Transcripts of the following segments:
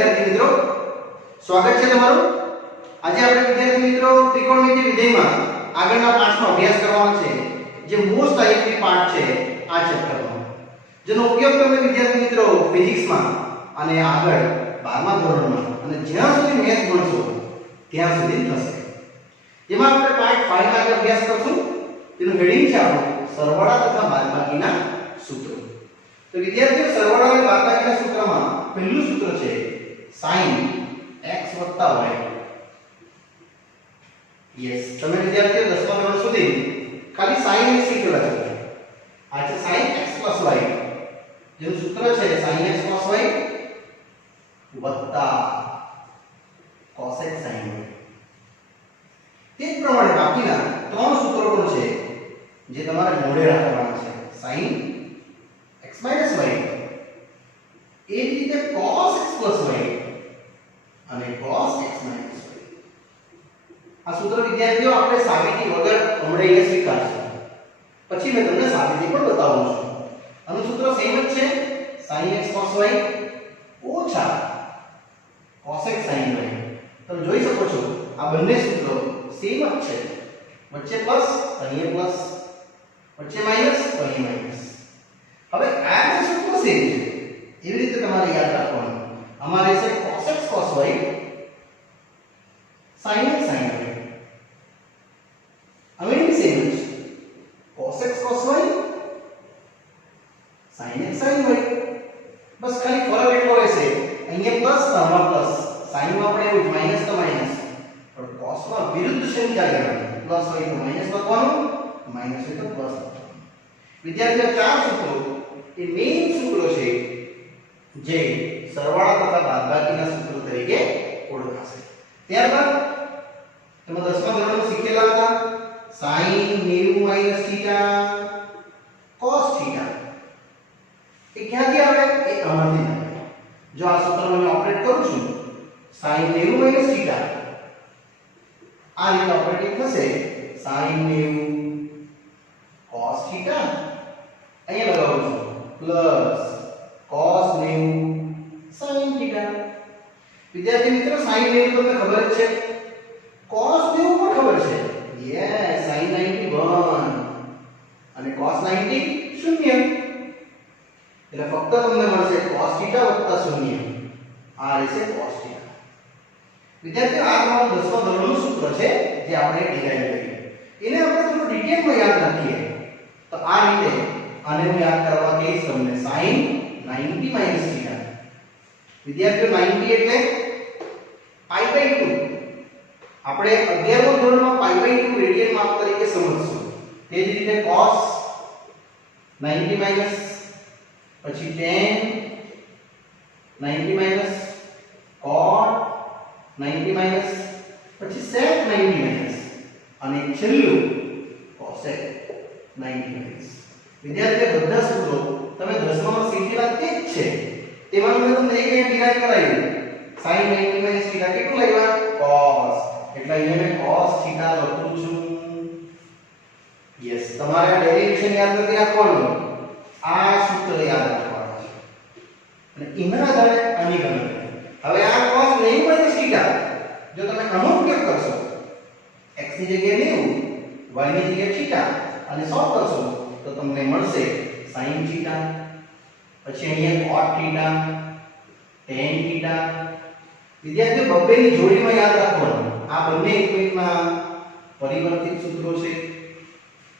વિદ્યાર્થી મિત્રો, સ્વાગત છે તમારું। આજે આપણે વિદ્યાર્થી મિત્રો ત્રિકોણમિતિ વિધેયમાં આગળના પાઠનો અભ્યાસ કરવાનો છે, જે મોસ્ટ આઈએમપી પાઠ છે આ ચેપ્ટરનો, જેનો ઉપયોગ તમે વિદ્યાર્થી મિત્રો ફિઝિક્સમાં અને આગળ 12મા ધોરણમાં અને જ્યાં સુધી મેથ્સ ભણશો ત્યાં સુધી થશે। જેમાં આપણે પાર્ટ 5 માં આગળ અભ્યાસ કરશું। તેનું હેડિંગ છે આપણું સરવાળા તથા બાદબાકીના સૂત્રો। તો વિદ્યાર્થીઓ, સરવાળા અને બાદબાકીના સૂત્રમાં પહેલું સૂત્ર છે sin x y। યસ, તમે વિદ્યાર્થીઓ 10મા ધોરણ સુધી ખાલી sin x શીખેલા છો। આ છે sin x y, જેનું સૂત્ર છે sin x y વત્તા cos x sin y। તે જ પ્રમાણે બાકીના ત્રણ સૂત્રો પણ છે જે તમારે મોઢે રાખવાના છે। sin x y, એ જ રીતે cos x y અને cos x y। આ સૂત્ર વિદ્યાર્થીઓ આપણે સાબિતી વગર હમણાં અહીંયા સ્વીકારશું, પછી મેં તમને સાબિતી પણ બતાવું છું। આનું સૂત્ર સેમ જ છે, sin x cos y ઓછા cos x sin y। તમે જોઈ શકો છો આ બંને સૂત્રો સેમ જ છે, વચ્ચે પ્લસ અહીંયા પ્લસ, વચ્ચે માઈનસ અહીંયા માઈનસ। હવે આ બે સૂત્રો સેમ છે, એવી રીતે તમારે યાદ રાખવાનું। અમારે છે cos x cos y sin x sin y। હવે એ સેમ છે, cos x cos y sin x sin y। બસ ખાલી ફરક એટલો રહેશે, અહીંયા પ્લસ તો આમાં પ્લસ, sin માં આપણે એવું માઈનસ તો માઈનસ, પણ cos માં વિરુદ્ધ સંખ્યા લેવાની, પ્લસ હોય તો માઈનસ લખવાનું, માઈનસ હોય તો પ્લસ લખવાનું। વિદ્યાર્થીઓ, ચાર સૂત્રો એ મેઇન સૂત્રો છે જે સરવાળા તથા બાદબાકીના સૂત્રો તરીકે ઓળખાશે। ત્યારબાદ તમે 10મા ધોરણમાં શીખેલા હતા sin 90 θ cos θ। એ ક્યાંથી આવે? એ આમાંથી આવે। જો આ સૂત્રને હું ઓપરેટ કરું છું, sin 90 θ આ રીતે ઓપરેટિંગ થશે, sin 90 cos θ અહીંયા લગાવું છું પ્લસ cos 90 sin θ। વિદ્યાર્થી મિત્રો, sin 90 તમને ખબર જ છે, cos 90 પણ ખબર છે। યસ, sin 90 1 અને cos 90 0, એટલે ફક્ત તમને મળશે cos θ વત્તા 0, આ રહેશે cos θ। વિદ્યાર્થીઓ, આ તમારું 10મા ધોરણનું સૂત્ર છે જે આપણે ડિરાઈવ કરીએ, એને આપણે થોડું ડિટેલમાં યાદ રાખીએ તો આ રીતે આને હું યાદ કરવા કહીશ તમને sin 90 θ। વિદ્યાર્થીઓ, 90 એટલે π/2, આપણે 11મા ધોરણમાં π/2 રેડિયન માપ તરીકે સમજશું। તે જ રીતે cos 90 માઈનસ, પછી tan 90 માઈનસ, cot 90 માઈનસ, પછી sec 90 માઈનસ અને છેલ્લું cosec 90 માઈનસ। વિદ્યાર્થીઓ, બધા સૂત્રો તમે 10મામાં શીખેલા તે જ છે, તેમાં મેં તમને એક ડિરાઈવ કરાવ્યું, sin 90 θ કેટલું લાવ્યા? cos, એટલે અહીંયા મેં cos θ લખું છું। યસ, તમારે આ ડેરિવેશન યાદ નથી રાખવાનું, આ સૂત્ર યાદ રાખવાનું છે અને એના આધારે આની ગણતરી। હવે આ cos 90 θ જો તમે આનો ઉપયોગ કરશો, x ની જગ્યાએ 90, y ની જગ્યાએ θ અને સોલ્વ કરશો તો તમને મળશે sin θ, પછી અહીંયા cot θ, tan θ। વિદ્યાર્થીઓ, બબ્બેની જોડીમાં યાદ રાખવાનું, આ બંને એકમેકના પરિવર્તિત સૂત્રો છે।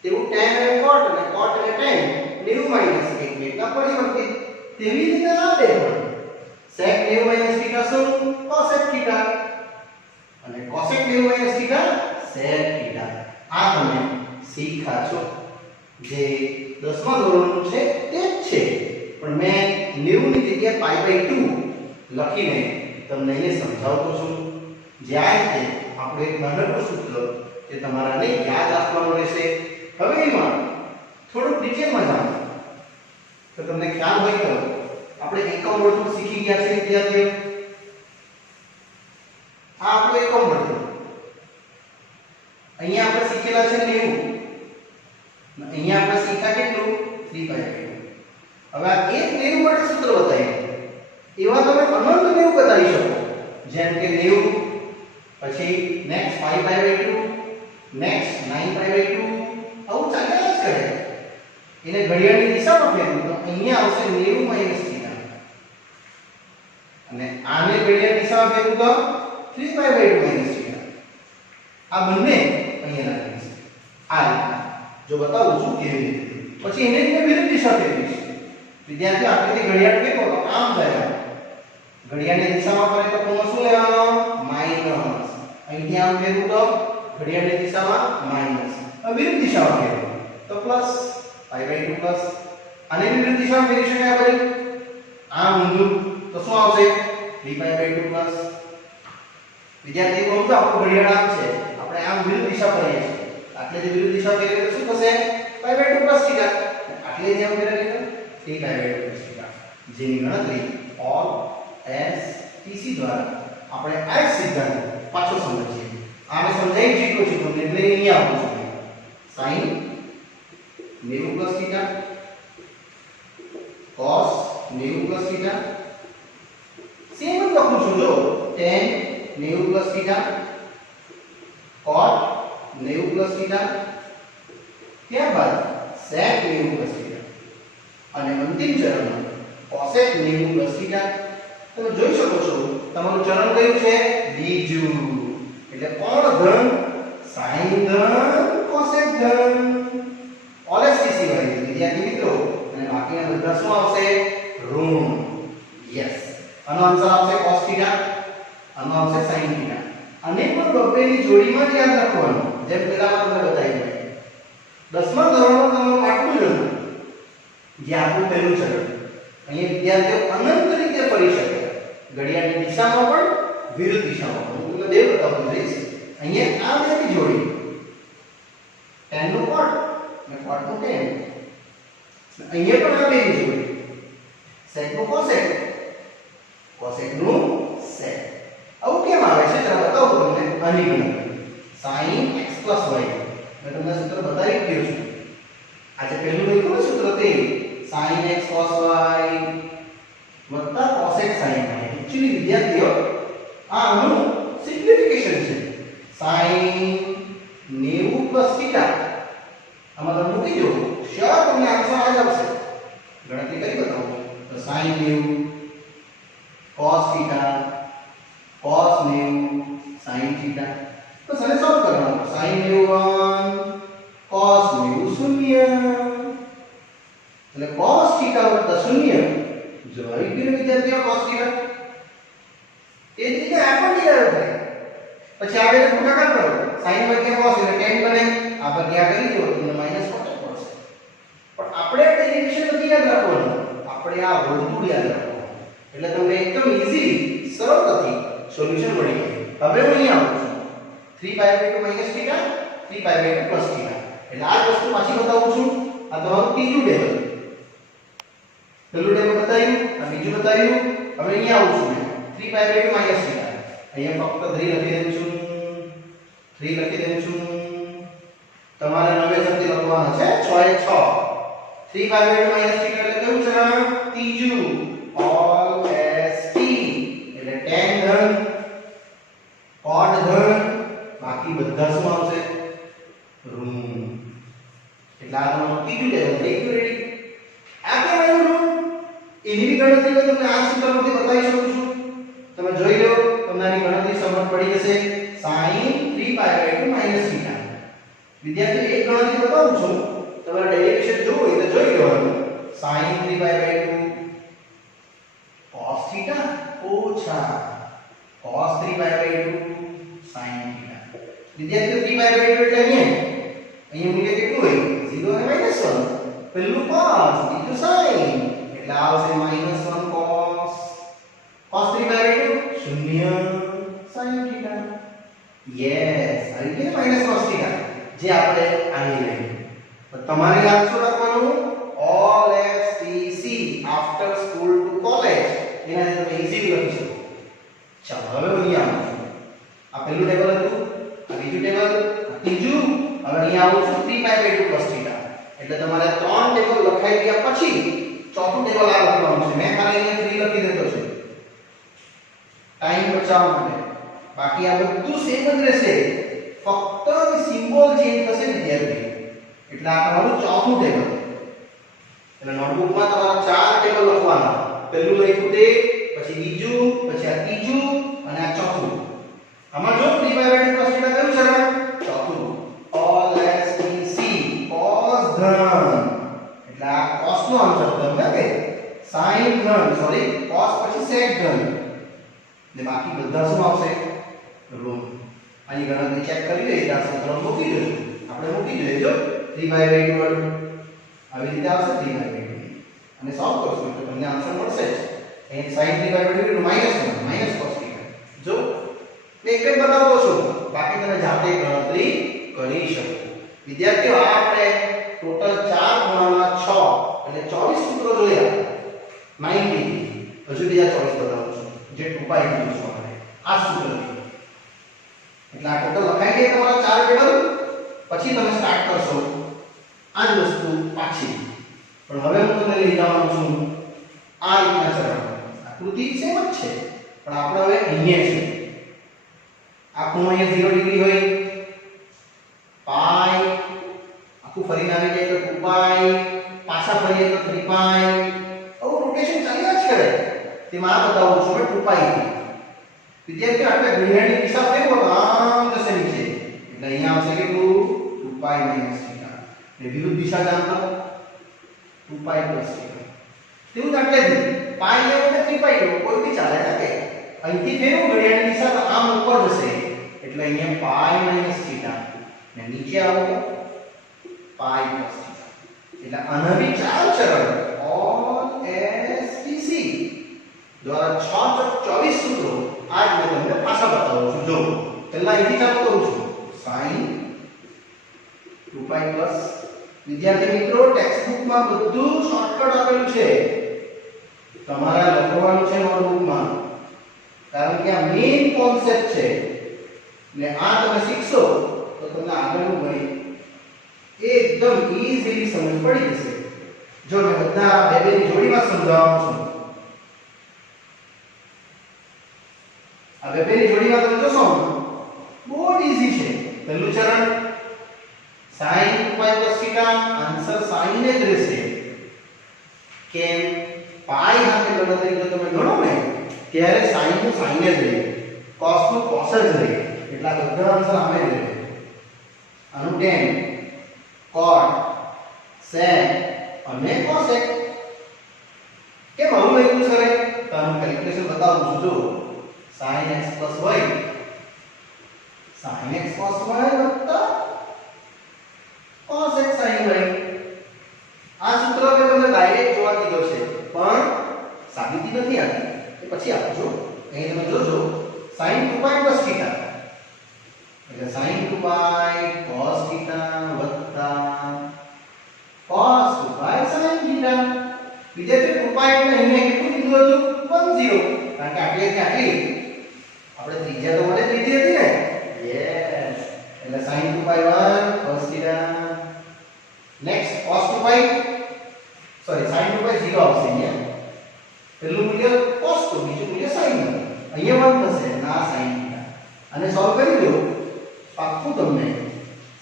તેવું tan અને cot અને tan 90 માઈનસ એકમેકના પરિવર્તિત। તેવી રીતે આ બે પણ sec 90 θ શું? cosec θ અને cosec 90 θ sec θ। આ તમે શીખ્યા છો, જે 10મા ધોરણનું છે તે જ છે, પણ મેં 90 ની જગ્યાએ π/2 લખીને તમને અહીંયા સમજાવતો છું। જે આ રીતે આપણું એક નાનકડું સૂત્ર જે તમારાને યાદ રાખવાનું રહેશે। હવે એમાં થોડુંક ડિટેલમાં જાઓ તો તમને ખ્યાલ હોય તો આપણે એકમ વર્તુળ શીખી ગયા છે વિદ્યાર્થીઓ। આ આપણું એકમ વર્તુળ, અહીંયા આપણે શીખેલા છે 90, અહીંયા આપણે શીખ્યા કેટલું? 3/2। હવે આ એક 90 માટે સૂત્ર બતાવ્યું, એવા તમે અનંત 90 બતાવી શકો, જેમ કે 90, પછી નેક્સ્ટ 5/2, નેક્સ્ટ 9/2, આવું ચાલ્યા જ કરે. એને ઘડિયાળની દિશામાં ફેરવું તો અહીંયા આવશે 90 θ, અને આને ઘડિયાળની દિશામાં ફેરવું તો 3/2 θ. આ બંને અહીંયા રાખીશ. આ રીતે જો બતાવું છું કેવી રીતે. પછી એને જ વિરુદ્ધ દિશા ફેરવીશ. વિદ્યાર્થીઓ આકૃતિ ઘડિયાળ ફેરવો તો આમ જાય. ઘડિયાળની દિશામાં ફરે તો કોણ શું લેવાનો? માઈનસ. અહીંથી આમ ફેરવું તો ઘડિયાળની દિશામાં માઈનસ. હવે વિરુદ્ધ દિશામાં ફેરવો તો પ્લસ 5/2 પ્લસ. આને વિરુદ્ધ દિશામાં ફેરવી શકાય ભાઈ. આમ ઊંધું તો શું આવશે? 3/2 પ્લસ. વિદ્યાર્થી કહું તો આપણું ઘડિયાળ આમ છે, આપણે આમ વિરુદ્ધ દિશા ફરીએ છીએ. આટલેથી વિરુદ્ધ દિશા ફેરવીએ તો શું થશે? 5/2 પ્લસ θ. આટલેથી આમ ફેરવીએ તો 3/2 પ્લસ θ. જેની ગણતરી ઓલ એસ ટીસી દ્વારા આપણે આ સિદ્ધાંત પાછો સમજીએ. આને સમજાઈ ચૂક્યો છું તમને, એટલે અહીંયા આવું છું. sin 90 plus θ, cos 90 plus θ, same જ લખું છું જો, tan 90 પ્લસ θ, cot 90 પ્લસ θ, ત્યારબાદ sec 90 પ્લસ θ, અને અંતિમ ચરણમાં cosec 90 પ્લસ θ. તમે જોઈ શકો છો તમારું ચરણ કયું છે? બીજું. એટલે કોણ ધન? sin ધન, cosec ધન. ઓલ એસ ટી સી વાળી વિદ્યાર્થી મિત્રો, અને બાકીના બધા શું આવશે? ઋણ. યસ. આનો આન્સર આવશે cos θ, આનો આવશે sin θ. અને પણ બબ્બેની જોડીમાં જ યાદ રાખવાનું, જેમ પેલામાં તમને બતાવ્યું. 10મા ધોરણમાં તમારું આટલું જ હતું, જે આપણું પહેલું ચરણ. અહીંયા વિદ્યાર્થીઓ અનંત રીતે ફરી શકે, ઘડિયાળની દિશામાં પણ વિરુદ્ધ દિશામાં પણ. હું તમને બે બતાવું જઈશ. અહીંયા આ બેની જોડી, tan નું cot અને cot નું tan. અહીંયા પણ આ બેની જોડી, sec નું cosec, cosec નું sec. આવું કેમ આવે છે? જરા બતાવું તમને. આની ગણતરી sin x y, મેં તમને સૂત્ર બતાવી દીધું છે. આજે પહેલું લખ્યું ને સૂત્ર તે sin x cos y વત્તા cosec sin y. એક્ચ્યુઅલી વિદ્યાર્થીઓ આ આનું સિમ્પ્લિફિકેશન છે. sin 90 પ્લસ θ આમાં તમે મૂકી દો, શ્યોર તમને આન્સર આ જ આવશે. ગણતરી કરી બતાવો તો sin 90 cos θ cos 90 sin θ. તો સને સોલ્વ કરવાનું. sin 90 cos 90 શૂન્ય, એટલે cos θ વત્તા શૂન્ય જો આવી ગયું વિદ્યાર્થીઓ cos θ. એ જ રીતે આ પણ ડિરાઈવ થાય. પછી આ બેને ગુણાકાર કરો, sin ભાગ્યા cos એટલે tan બને. આ ભાગ્યા કરી દો તમને માઈનસ cos મળશે. પણ આપણે ડેરિવેશન નથી યાદ રાખવાનું, આપણે આ વર્તુળ યાદ રાખવાનું. એટલે તમને એકદમ ઈઝી સરળતાથી સોલ્યુશન મળી જાય. હવે હું અહીં આવું છું. 3/2 માઈનસ θ, 3/2 પ્લસ θ. એટલે આ વસ્તુ પાછી બતાવું છું. આ તમારું ત્રીજું ટેબલ. પહેલું ટેબલ બતાવ્યું, આ બીજું બતાવ્યું. હવે અહીંયા આવું છું. 3/2 માઈનસ θ. અહીંયા ફક્ત 3 લખી દઉં છું. 3 લખી દઉં છું. તમારે નવે શબ્દ લખવાના છે 6 એ 6. 3/2 માઈનસ θ એટલે કયું ચરણ? ત્રીજું. ઓલ એસ ટી એટલે tan ધન, cot ધન, બાકી બધા શું આવશે? ઋણ. એટલે આ તમારું ત્રીજું ટેબલ થઈ ગયું. રેડી? આ કેમ આવ્યું ઋણ? એની બી ગણતરી મેં તમને આ સૂત્રમાંથી બતાવી શકું છું. તમે જોઈ લો, તમને આની ગણતરી સમજ પડી જશે. sin 3/2 minus θ. વિદ્યાર્થીઓ એક ગણતરી બતાવું છું, તમારે ડેરિવેશન જોવું હોય તો જોઈ લેવાનું. sin 3/2 cos θ ઓછા cos 3/2 sin θ. વિદ્યાર્થીઓ 3/2 એટલે અહીંયા મૂલ્ય કેટલું હોય? 0 અને -1. પહેલું cos, બીજું sin, એટલે આવશે -1 cos. cos 3/2 શૂન્ય sin θ. યસ, આ રીતે માઈનસ cos θ જે આપણે આની લઈએ. તો તમારે યાદ શું રાખવાનું? All S T C after school to college. એના તમે ઈઝીલી લખી શકો. ચાલો હવે અહીંયા આવું છું. આ પહેલું ટેબલ હતું, આ બીજું ટેબલ, આ ત્રીજું. હવે અહીંયા આવું છું 3/2 પ્લસ θ. એટલે તમારે ત્રણ ટેબલ લખાઈ ગયા પછી ચોથું ટેબલ આ લખવાનું છે. મેં ખાલી અહીંયા 3 લખી દીધો છે. ટાઈમ બચાવવા માટે. બાકી આ બધું સેમ જ રહેશે, ફક્ત સિમ્બોલ ચેન્જ થશે વિદ્યાર્થી. એટલે આ તમારું ચોથું ટેબલ. એટલે નોટબુકમાં તમારા ચાર ટેબલ લખવાના. પહેલું લખ્યું તે, પછી બીજું, પછી આ ત્રીજું અને આ ચોથું. આમાં જો 3/2 cos θ કયું છે? ચોથું. all as we see cos ધન, એટલે આ cos નો આન્સર ધન કે sin ધન, સોરી cos પછી sec ધન. ને બાકી બધા શું આવશે? ઋણ. આની ગણતરી ચેક કરી લઈએ તો આ સૂત્ર મૂકી દેજો. આપણે મૂકી દેજો 3/2 વાળું. આવી રીતે આવશે 3/2 અને સોલ્વ કરશો એટલે તમને આન્સર મળશે જ. અહીં sin 3/2 -1 cos θ. જો મેં એક જ બતાવો છું, બાકી તમે જાતે ગણતરી કરી શકો. વિદ્યાર્થીઓ આ આપણે ટોટલ 4 ગુણાના 6 એટલે 24 સૂત્રો જોયા 90. હજુ બીજા 24 બતાવું છું જે 2π કીધું છે આપણે આ સૂત્રથી. એટલે આ ટોટલ લખાઈ ગઈ તમારા 4 ટેબલ. પછી તમે સ્ટાર્ટ કરશો આ જ વસ્તુ પાછી. પણ હવે હું તમને લઈ જવાનો છું આ રીતના ચરણ. આકૃતિ સેમ જ છે પણ આપણે હવે અહીંયા છે. આ ખૂણો અહીંયા 0 ડિગ્રી હોય, પાઈ આખું ફરીને આવી જાય તો 2π, પાછા ફરીએ તો 3π. આવું રોટેશન ચાલ્યા જ કરે. તેમાં આ બતાવું છું 2π. વિદ્યાર્થીઓ આપણે ઘડિયાળની દિશા ફેરવો તો આમ જશે નીચે. એટલે અહીંયા આવશે કેટલું? 2π - θ. એટલે વિરુદ્ધ દિશા જાણતો 2π + θ. તેવું જ આટલેથી પાઈ લેવો કે 3π લેવો કોઈ બી ચાલે ને. કે અહીંથી ફેરવો ઘડિયાળની દિશા તો આમ ઉપર જશે. એટલે અહીંયા π - θ ને નીચે આવો π + θ. એટલે આના બી 4 ચરણ all as we see દ્વારા 6 24 સૂત્રો આજ મેં તમને પાછા બતાવું છું. જો પહેલા અહીંથી ચાલુ કરું છું sin 2π પ્લસ. વિદ્યાર્થી મિત્રો ટેક્સ્ટબુકમાં બધું શોર્ટકટ આપેલું છે, તમારે લખવાનું છે નોટબુકમાં, કારણ કે આ મેઇન કોન્સેપ્ટ છે. એટલે આ તમે શીખશો તો તમને આગળનું ગણિત એકદમ ઈઝીલી સમજ પડી જશે. જો મેં બધા બે ની જોડીમાં સમજાવવાનું છું. આ બે ની જોડીમાં તમે જોશો બહુ ઈઝી છે. પહેલું ચરણ sin 2π + θ, આન્સર sin જ રહેશે. કેમ? પાઈ સાથે ગણતરી જો તમે ગણો ને ત્યારે sin નું sin જ રહે, cos નું cos જ રહે. એટલા બધા આન્સર આમે જ રહે. આનું tan, cot, sec અને cosec. કેમ આવું લખ્યું સર? તો આનું કેલ્ક્યુલેશન બતાવું છું. જો sin x + y, sin x cos y cos x sin y. આ સૂત્ર મેં તમને ડાયરેક્ટ જોવા કીધો છે પણ સાબિતી નથી આપી. એ પછી આપજો. અહીં તમે જોજો sin 2π + θ એટલે sin 2π cos θ cos 2π sin θ. વિદ્યાર્થી 2π એટલે અહીંયા કેટલું કીધું હતું? 10. કારણ કે આટલી આપણે ત્રિજ્યા તો મળે લીધી હતી ને. યસ. એટલે sin 2π 1 cos θ. Next cos 2π, sorry sin 2π 0 આવશે અહીંયા. પહેલું મૂલ્ય cos તો બીજું મૂલ્ય sin. અહીંયા 1 થશે ના sin θ. અને સોલ્વ કરી દો પાક્કું તમને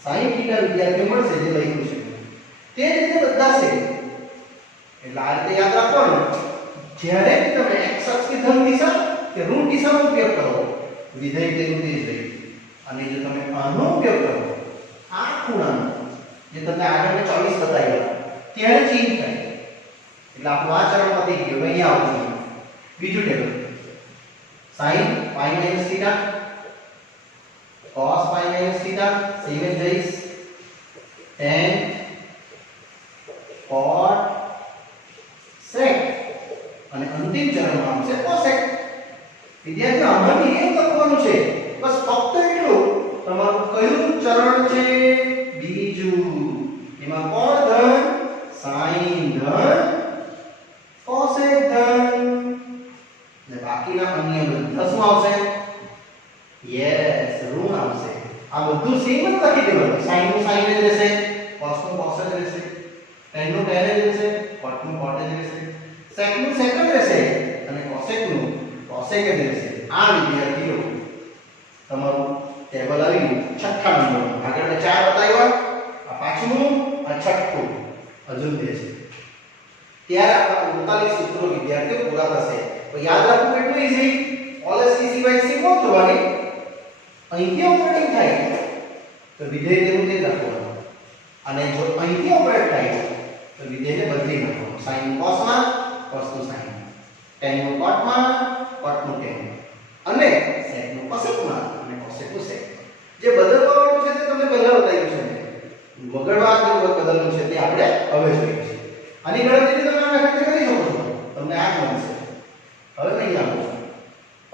sin θ વિદ્યાર્થી મળશે જે લખ્યું છે તે રીતે બધા છે. એટલે આ રીતે યાદ રાખવાનું. જ્યારે તમે x અક્ષની ધન દિશા કે ઋણ દિશાનો ઉપયોગ કરો વિધેય તેનું તે જ રહે. અને જો તમે આનો ઉપયોગ કરો આ ખૂણાનો જે તમને આગળ 24 બતાવ્યા ત્યારે ચેન્જ થાય. એટલે આપણું આ ચરણ પતી ગયું. અહીંયા આવતું બીજું ટેબલ sin π - θ cos π - θ સેમ જ જઈશ. tan cot sec અને અંતિમ ચરણમાં આવશે cosec. વિદ્યાર્થીઓ આમાંથી એક લખવાનું છે બસ, ફક્ત એટલું. તમારું કયું ચરણ છે? બીજું. એમાં કોણ ધન? sin ધન cosec ધન. ને બાકીના અન્ય બધા શું આવશે? યસ, ઋણ આવશે. આ બધું સેમ જ લખી દેવાનું. sin નું sin જ રહેશે, cos નું cos જ રહેશે, tan નું tan જ રહેશે, cot નું cot જ રહેશે, sec નું sec જ રહેશે અને cosec નું cosec જ રહેશે. આ વિદ્યાર્થીઓ તમારું ટેબલ આવી ગયું છઠ્ઠા નંબરનું. આગળ 4 બતાવ્યા, આ પાંચમું અને છઠ્ઠું હજુ 2 છે. ત્યારે આપણા 39 સૂત્રો વિદ્યાર્થીઓ પૂરા થશે. તો યાદ રાખવું કેટલું ઈઝી. ઓલ એસ ટી સિવાય સી કોણ થવાની અહીંથી ઓપરેટિંગ થાય તો વિધેય તેનું તે લખવાનું, અને જો અહીંથી ઓપરેટ થાય તો વિધેયને બદલી નાખવાનું. sin cos માં cos નું sin, tan નું cot માં cot નું tan, અને sec નું cosec માં અને cosec નું sec. જે બદલવાનું છે તે તમને પહેલા બતાવ્યું છે. વગડવા જે બદલવાનું છે તે આપણે હવે જોઈએ છીએ. આની ગણતરી તમે આ રીતે કરી શકો છો. તમને આ મળશે. હવે નહીં આપો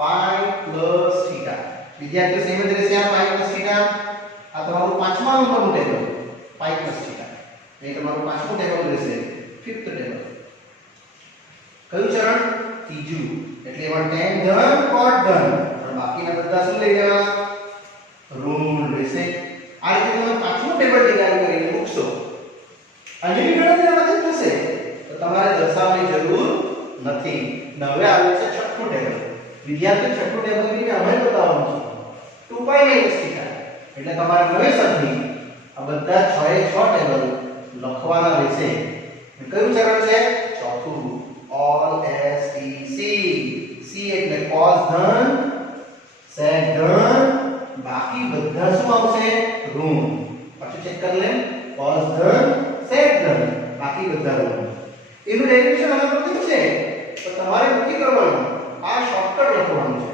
પાઈ પ્લસ થીટા. વિદ્યાર્થીઓ સેમ જ રહેશે. આ પાઈ પ્લસ થીટા આ તમારું પાંચમા નંબરનું ટેબલ પાઈ પ્લસ થીટા. એ તમારું પાંચમું ટેબલ રહેશે, ફિફ્થ ટેબલ. કયું ચરણ? ત્રીજું. એટલે એમાં tan ધન cot ધન, પણ બાકીના બધા શું લઈ લેવા? ઋણ રહેશે. આ રીતે તમે પાંચમું ટેબલ તૈયાર કરીને મૂકશો અને એની ગણતરી આમાંથી થશે તો તમારે દર્શાવવાની જરૂર નથી. હવે આવે છે છઠ્ઠું ટેબલ. વિદ્યાર્થી છઠ્ઠું ટેબલ ની અમે બતાવવાનું છે 2π - θ. એટલે તમારે નવેસરથી આ બધા 6 એ 6 ટેબલ લખવાના રહેશે. કયું ચરણ છે? ચોથું. All S T C. C એટલે cos ધન, sec ધન, બાકી બધા શું આવશે? ઋણ. પાછું ચેક કરી લે. cos ધન, sec ધન, બાકી બધા ઋણ. એનું ડેરિવેશન આના પરથી છે તો તમારે નથી કરવાનું. આ શોર્ટકટ લખવાનું છે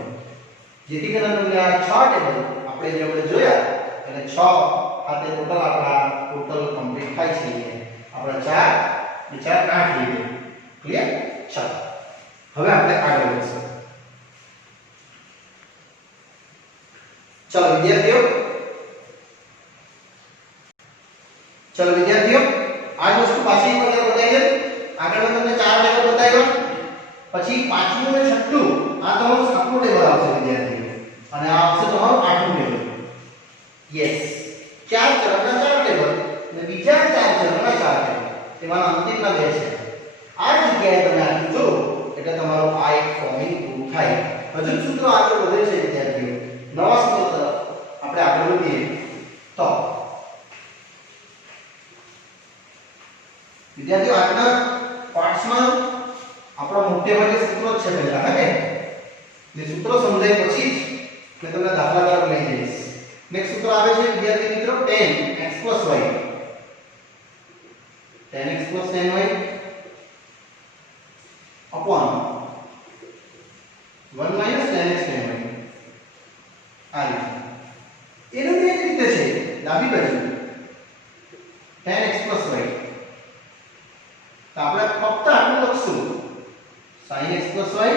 જેથી કરીને તમને આ 6 ટેબલ આપણે જે જોયા એટલે 6 ખાતે ટોટલ આપણા ટોટલ કમ્પ્લીટ થાય છે. આપણા 4 8 લીધે. ક્લિયર? ચાલો હવે આપણે આગળ વધીશું. ચલો વિદ્યાર્થીઓ આ વસ્તુ પાછી એક વખત બતાવી દે. આગળ મેં તમને 4 ટેબલ બતાવ્યા, પછી પાંચમું અને છઠ્ઠું આ તમારું સાતમું ટેબલ આવશે વિદ્યાર્થીઓ, અને આ આવશે તમારું આઠમું ટેબલ. યસ, 4 ચરણના 4 ટેબલ અને બીજા 4 ચરણના 4 ટેબલ. તેમાંના અંતિમના 2 છે. આ જગ્યાએ તમે આટલું જો એટલે તમારું આ એક ફોર્મિંગ પૂરું થાય. હજુ સૂત્ર આગળ વધે છે વિદ્યાર્થીઓ. નવા સૂત્ર તરફ આપણે આગળ વધીએ તો વિદ્યાર્થીઓ આજના પાઠમાં આપણા મોટે ભાગે સૂત્રો છે પહેલા, હે ને? જે સૂત્રો સમજાય પછી જ મેં તમને દાખલા તરફ લઈ જઈશ. નેક્સ્ટ સૂત્ર આવે છે વિદ્યાર્થી મિત્રો tan x + y. tan x + tan y upon 1 - tan x tan y. આ રીતે એનું બે રીતે છે. ડાબી બાજુ tan x + y તો આપણે ફક્ત આટલું લખશું sin x + y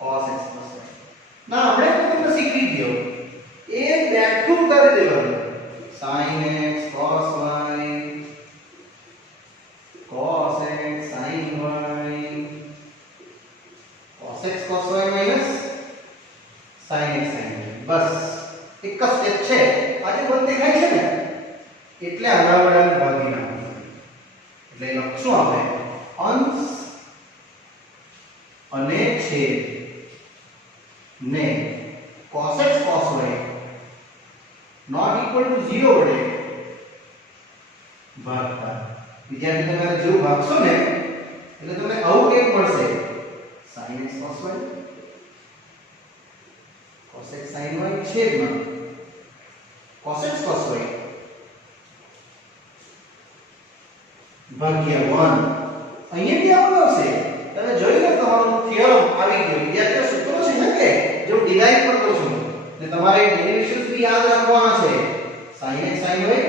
cos x + y. ના આપણે તમને શીખવી દો એ બેઠું કરી દેવાનું. sin x cos y cos x sin y cos x cos y minus sin x sin y. બસ એક જ સ્ટેપ છે. આજે બંધ દેખાય છે ને એટલે આના વડે ભાગી નાખો. એટલે લખશું આપણે અંશ અને છેદ ને cos x cos y not equal to 0 વડે ભાગતા. વિદ્યાર્થી તમે જેવું ભાગશો ને એટલે તમને આવું એક મળશે sin x cos y cos x sin y છેદમાં cos x cos y ભાગ્યા 1. અહીંયા કેવું આવશે? તમે જોઈ લો તમારું થિયરમ આવી ગયો. વિદ્યાર્થીઓ સૂત્રો છે ને કે જો ડિરાઈવ કરતો છું ને તમારે ડેરિવેશન્સ બી યાદ રાખવાના છે. sin x sin y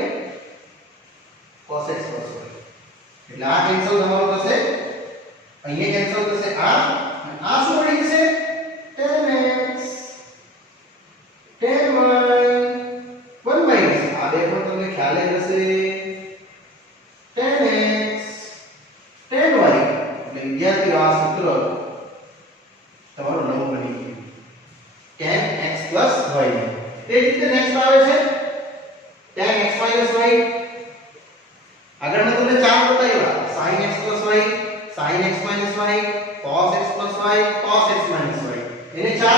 cos x cos y એટલે આ કેન્સલ તમારું થશે. અહીંયા કેન્સલ થશે આ, અને આ શું મળી જશે? tan x tan y 1 minus આ બે પણ તમને ખ્યાલ જ હશે tan x tan y. એટલે વિદ્યાર્થીઓ આ સૂત્ર તમારું નવું બની ગયું tan x + y. તે જ રીતે નેક્સ્ટ આવે છે tan x - y. આગળ મેં તમને 4 બતાવ્યા sin x + y sin x - y cos x + y cos x - y. એને 4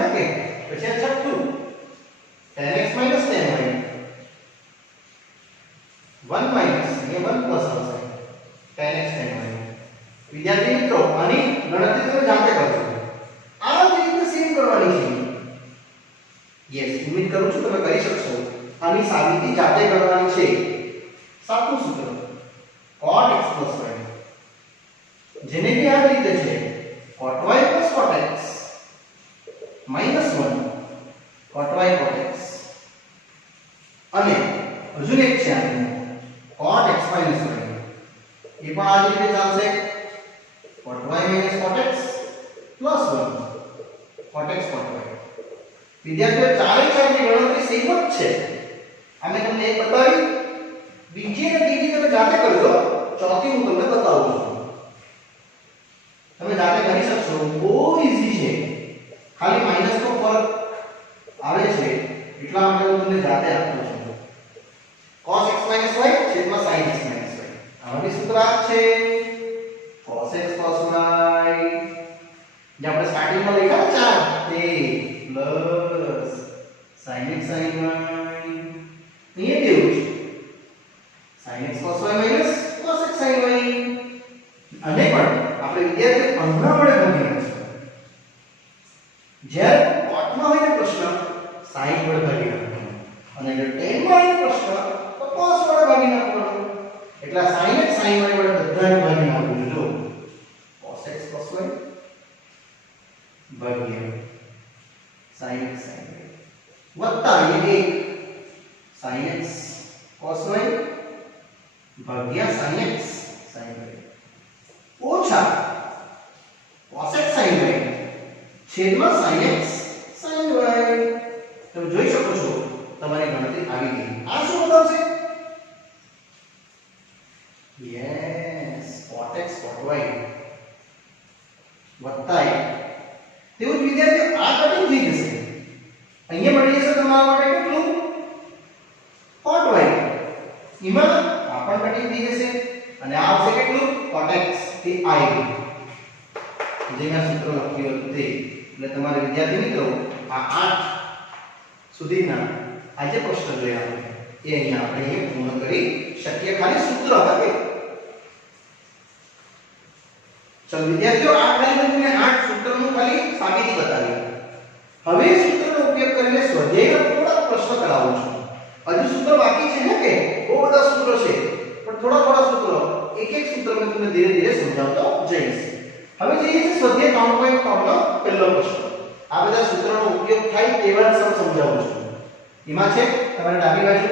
હા કે પછી આ છઠ્ઠું tan x tan y 1 minus એ 1 પ્લસ આવશે tan x tan y વિદ્યાર્થી મિત્રો આની ગણતરી તમે જાતે કરજો આ જ રીતે સેમ કરવાની છે યસ ઉમ્મીદ કરું છું તમે કરી શકશો આની સાબિતી જાતે કરવાની છે સાતમું સૂત્ર cot x y જેને કે આ રીતે છે cot y cot x -1 cot y cot x અને હજુ એક છે આનું cot x y એ પણ આ રીતે ચાલશે cot y cot x +1 cot x cot y વિદ્યાર્થીઓ ચારે ચારની ગણતરી સેમ જ છે અમે તમને એક બતાવી બીજી અને ત્રીજી તમે જાતે કરજો ચોથી હું તમને બતાવું છું તમે જાતે કરી શકશો બહુ ઈઝી છે ખાલી માઈનસ નો ફરક આવે છે એટલા માટે હું તમને જાતે આપું છું cos x y છેદમાં sin x y આમાં બી સૂત્ર આ છે cos x cos y જે આપણે સ્ટાર્ટિંગમાં લખ્યા ચાર તે plus sin x sin y અહીંયા કેવું છે sin x cos y minus cos x sin y અને પણ આપણે વિદ્યાર્થી અંગના વડે ભાગી નાખીશું જ્યારે cot માં હોય પ્રશ્ન sin વડે ભાગી નાખવાનો અને જો tan માં હોય પ્રશ્ન તો cos વડે ભાગી નાખવાનો એટલે sin x sin y વડે બધાને ભાગી નાખવું જો cos x cos y ભાગ્યા sin x sin y વત્તા એ એક sin x cos y ભાગ્યા sin x sin y ઓછા cos x sin y છેદમાં sin x sin y તમે જોઈ શકો છો તમારી ગણતરી આવી ગઈ આ શું બતાવશે yes cot x cot y વત્તા તેવું જ વિદ્યાર્થીઓ આ કટિંગ થઈ જશે અહીંયા મળી જશે તમારા માટે કેટલું cot y એમાં આ પણ કટિંગ થઈ જશે અને આ આવશે કેટલું cot x તે આવી જેના સૂત્ર લખ્યું હતું તે એટલે તમારે વિદ્યાર્થી મિત્રો આ 8 સુધીના આજે પ્રશ્ન જોયા એ અહીંયા આપણે પૂર્ણ કરી શકીએ ખાલી સૂત્ર હતા ચલ વિદ્યાર્થીઓ આ ખાલી મેં તમને 8 સૂત્રનું ખાલી સાબિતી બતાવી હવે સૂત્રનો ઉપયોગ કરીને સ્વાધ્યાયના થોડા પ્રશ્ન કરાવું છું હજુ સૂત્ર બાકી છે ને કે બહુ બધા સૂત્રો છે પણ થોડા સૂત્રો એક એક સૂત્ર મેં તમને ધીરે ધીરે સમજાવતો જઈશ હવે જઈએ છીએ સ્વાધ્યાય 3.3 નો પહેલો પ્રશ્ન આ બધા સૂત્રોનો ઉપયોગ થાય તેવા જ સમજાવું છું એમાં છે તમારે ડાબી બાજુ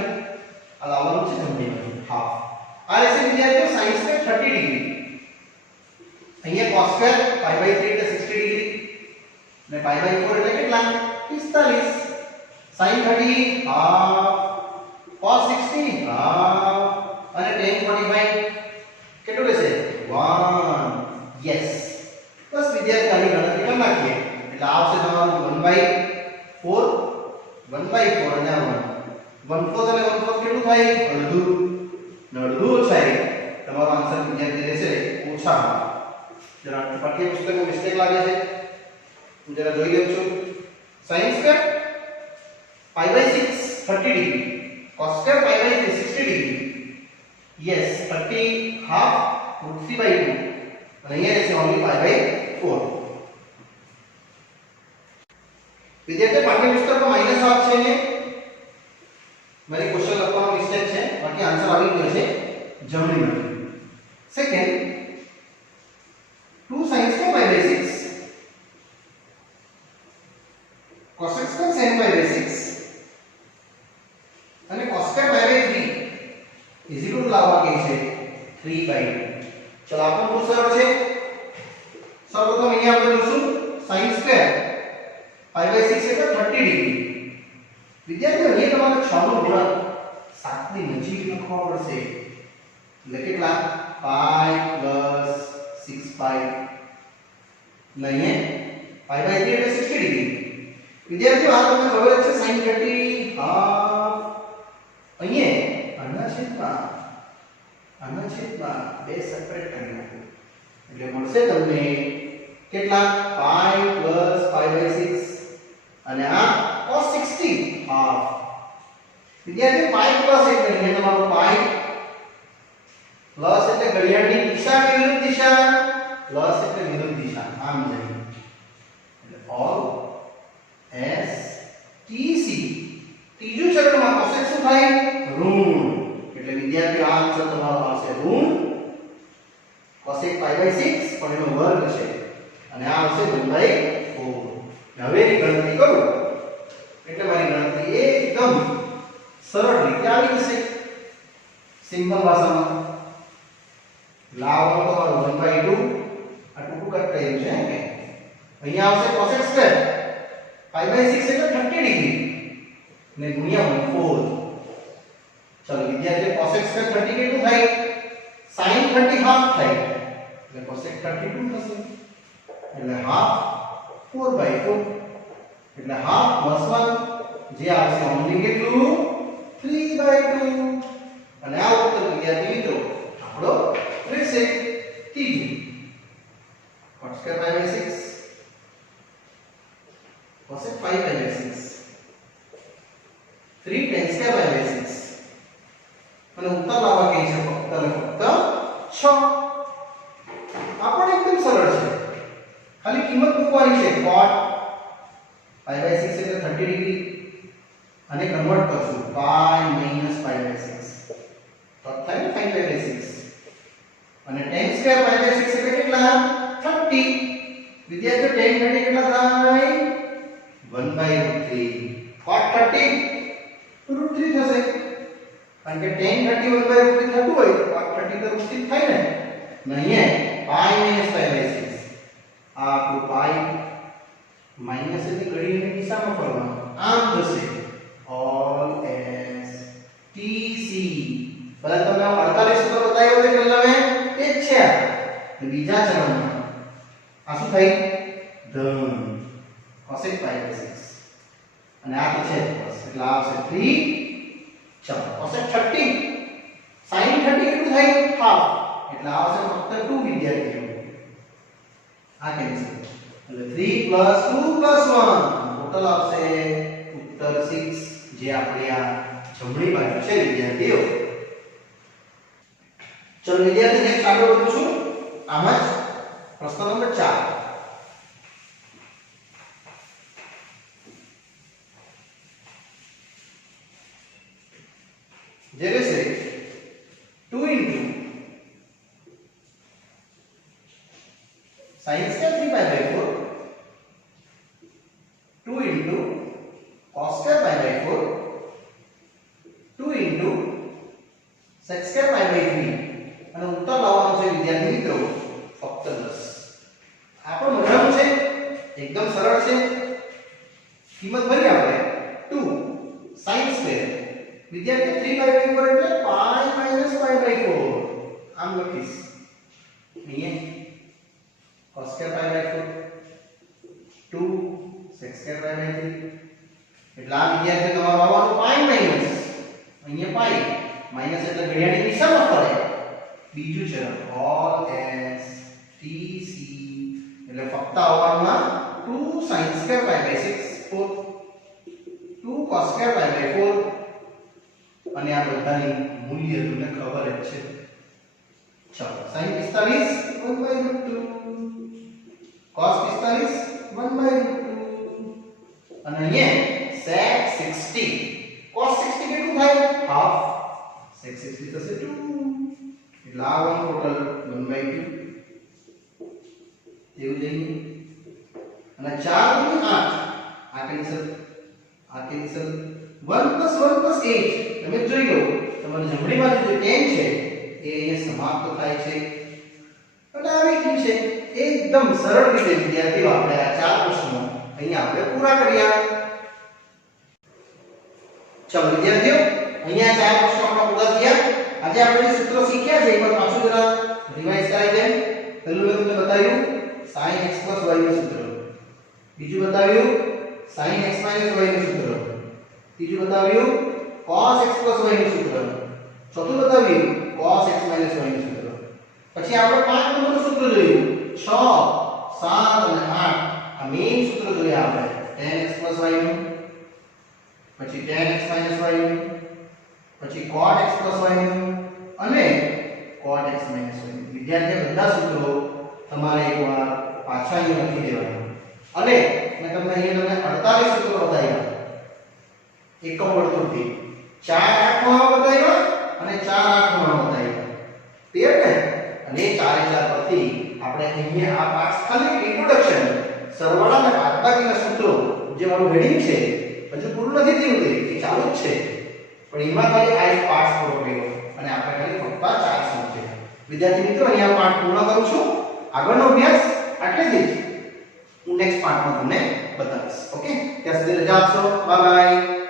આ લાવવાનું છે જમણી બાજુ હાફ આ રહેશે વિદ્યાર્થીઓ સાઈન સ્ક્વેર 30 ડિગ્રી અહીંયા cos સ્ક્વેર pi/3 એટલે 60 ડિગ્રી અને pi/4 એટલે કેટલા 45 sin 30 હાફ cos 60 હાફ અને tan 45 કેટલું રહેશે 1 યસ બસ વિદ્યાર્થી આની ગણતરી કરી નાખીએ એટલે આવશે તમારું 1/4 1/4 અને 1/4 અને 1/4 કેટલું થાય અડધું થાય તમારો આન્સર વિદ્યાર્થી રહેશે ઓછા જરા પાઠ્યપુસ્તકમાં મિસ્ટેક લાગે છે હું જરા જોઈ લઉં છું sin square pi/6 30 degree cos square pi/3 60 degree yes 30 half √3/2 અને અહીંયા રહેશે only pi/4 વિદ્યાર્થી પાઠ્યપુસ્તકમાં માઈનસ આવશે ને મારી ક્વેશ્ચન લખવામાં મિસ્ટેક છે બાકી આન્સર આવી ગયો છે જમણી બાજુ second 2 sin square pi/6 cos square sin pi/6 અને cos square pi/3 is equal to લાવવા કે છે 3/2 ચલો આપણો બહુ સરળ છે સૌપ્રથમ અહીંયા આપણે જોશું sin square pi/6 એટલે 30 ડિગ્રી વિદ્યાર્થીઓ અહીંયા તમારે 6 નો ગુણક 7 ની નજીક લખવા પડશે એટલે કેટલા pi + 6pi નહીં pi/3 એટલે 60 ડિગ્રી વિદ્યાર્થીઓ આ તમને ખબર છે sin 30 હાફ અહીંયા આના છેદમાં બે સેપરેટ કરી નાખો એટલે મળશે તમને કેટલા pi + pi/6 અને આ cos 60 હાફ. વિદ્યાર્થી પાઈ પ્લસ એટલે અહીંયા તમારો પાઈ પ્લસ એટલે ઘડિયાળની દિશા કે વિરુદ્ધ દિશા, પ્લસ એટલે વિરુદ્ધ દિશા આમ જઈ એટલે ઓલ એસ ટી સી. ત્રીજું ચક્રમાં કોસેક શું થાય? ઋણ. એટલે વિદ્યાર્થીઓ આ આન્સર તમારો આવશે ઋણ કોસેક π/6 પણ એનો વર્ગ છે અને આ આવશે 1/4. હવે એની ગણતરી કરું એટલે મારી ગણતરી એકદમ સરળ રીતે આવી જશે. સિમ્પલ ભાષામાં લાવવાનું તમારું 1/2 આ ટૂંકું કટ કર્યું છે કે અહીંયા આવશે cosec સ્ક્વેર π/6 એટલે 30 ડિગ્રી ને ગુણ્યા 1/4. ચલો વિદ્યાર્થીઓ cosec સ્ક્વેર 30 કેટલું થાય? sin 30 હાફ થાય એટલે cosec 32 થશે એટલે હાફ 4/4 એટલે હાફ પ્લસ 1 જે આવશે ઓન્લી કેટલું? 3/2. અને આ ઉત્તર વિદ્યાર્થી મિત્રો આપણો રહેશે ત્રીજું. cot square π/6 cosec 5/6 3 tan square π/6 અને ઉત્તર લાવવા કહે છે ફક્ત અને ફક્ત 6. આ પણ એકદમ સરળ છે, ખાલી કિંમત મૂકવાની છે. cot π/6 એટલે 30 ડિગ્રી અને કન્વર્ટ કરશું π - π/6 તો થાય ને 5/6 અને tan square π/6 એટલે કેટલા? 30. વિદ્યાર્થીઓ tan 30 કેટલા થાય? 1/√3. cot 30 √3 થશે કારણ કે tan 30 1/√3 થતું હોય તો cot 30 તો √3 થાય ને. નહીં π - π/6 આ આપણું પાઈ માઈનસ ની ઘડીની દિશામાં ફરવાનું આમ થશે ઓલ એસ ટી સી. પહેલા તમને 48 સૂત્ર બતાવ્યો તે પહેલા મેં એ જ છે. બીજા ચરણમાં આ શું થાય? ધન cosec π/6 અને આ તો છે પ્લસ એટલે આવશે 3. ચલો cosec 30 sin 30 કેટલું થાય? હાફ એટલે આવશે ફક્ત 2 વિદ્યાર્થીઓ. આ કેન્સલ એટલે 3 + 2 + 1 ટોટલ આવશે ઉત્તર 6 જે આપણી આ જમણી બાજુ છે વિદ્યાર્થીઓ. ચલો વિદ્યાર્થી નેક્સ્ટ આગળ વધું છું. આમ જ પ્રશ્ન નંબર 4 જે રહેશે 2 * sin square 3/4 2 * cos square π/4 2 * sec square π/3 અને ઉત્તર લાવવાનો છે વિદ્યાર્થી મિત્રો ફક્ત 10. આ પણ મજાનું છે, એકદમ સરળ છે. કિંમત ભરી આપણે 2 sin square વિદ્યાર્થી 3/4 એટલે π - π/4 આમ લખીશ. અહીંયા cos square π/4 2 sec square π/3 એટલે આ વિદ્યાર્થી તમારો આવવાનું પાઈ માઈનસ અહીંયા પાઈ માઈનસ એટલે ઘડિયાળની દિશામાં ફરે. બીજું છે ઓલ એસ ટી સી એટલે ફક્ત આવવાના 2 sin square π/6 4 2 cos square π/4 અને આ બધાની મૂલ્ય તમને ખબર જ છે. ચાલો sin 45 1/√2 cos 45 1/√2 અને અહીંયા sec 60 cos 60 કેટલું થાય? હાફ sec 60 થશે 2 એટલે આ વન ટોટલ 1/2 એવું જઈએ અને 4 * 8 આ કેન્સલ 1 + 1 + 8 તમે જોઈ લો તમારી જમણી બાજુ જે 10 છે એ અહીંયા સમાપ્ત થાય છે એટલે આવી ગયું છે. એકદમ સરળ રીતે વિદ્યાર્થીઓ આપણે આ 4 પ્રશ્નો અહીંયા આપણે પૂરા કર્યા. ચલો વિદ્યાર્થીઓ અહીંયા 4 પ્રશ્નો આપણા પૂરા થયા. આજે આપણે જે સૂત્રો શીખ્યા છે એકવાર પાછું જરા રિવાઇઝ કરાવી દે. પહેલું મેં તમને બતાવ્યું sin x + y નું સૂત્ર, બીજું બતાવ્યું sin x - y નું સૂત્ર, ત્રીજું બતાવ્યું cos x + y નું સૂત્ર, ચોથું બતાવ્યું cos x - y નું સૂત્ર. પછી આપણે 5 નંબરનું સૂત્ર જોયું 6 7 અને 8 આ મેઈન સૂત્ર જોયા આપણે. tan x y નું, પછી tan x y નું, પછી cot x y નું અને cot x y નું. વિદ્યાર્થીઓ બધા સૂત્રો તમારે એકવાર પાછા અહીંયા લખી દેવાના. અને મેં તમને અહીંયા 48 સૂત્રો બતાવ્યા એકમ વર્તુળથી. 4 આંખમાં બતાવ્યા અને 4 આંખમાં બતાવ્યા. ક્લિયર ને? અને એ 4 4 પરથી આપણે અહીંયા આ પાઠ ખાલી ઇન્ટ્રોડક્શન, સરવાળા અને બાદબાકીના સૂત્રો જે મારું હેડિંગ છે હજુ પૂરું નથી થયું, તે ચાલુ જ છે, પણ એમાં ખાલી આ એક પાઠ પૂરો કર્યો અને આપણે ખાલી ફક્ત 4 સમજ્યા. વિદ્યાર્થી મિત્રો, અહીંયા પાઠ પૂર્ણ કરું છું. આગળનો અભ્યાસ આટલેથી જ હું નેક્સ્ટ પાર્ટમાં તમને બતાવીશ. ઓકે, ત્યાં સુધી રજા આપશો. Bye bye.